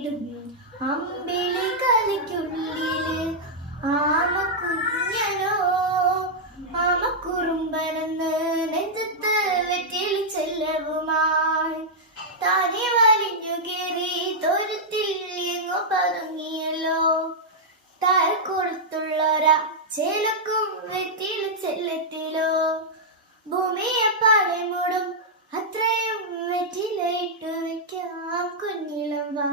തേടും അമ്പിളി കലയ്ക്കുള്ളില് ആമക്കുഞ്ഞനോ ആമക്കുറുമ്പനെന്ന് നെഞ്ചത്ത് വെറ്റിൽ ചെല്ലവുമായി താനെ വലിഞ്ഞു കയറി തൊരുത്തിൽ എങ്ങോ പതുങ്ങിയല്ലോ താരക്കുളത്തുള്ളൊരാ ചേലക്കും വെറ്റിൽ ചെല്ലത്തിലോ ഭൂമിയെ പാടെ മൂടും അത്രയും വെറ്റിലയിട്ടു വെക്കാം കുഞ്ഞിളം വാ.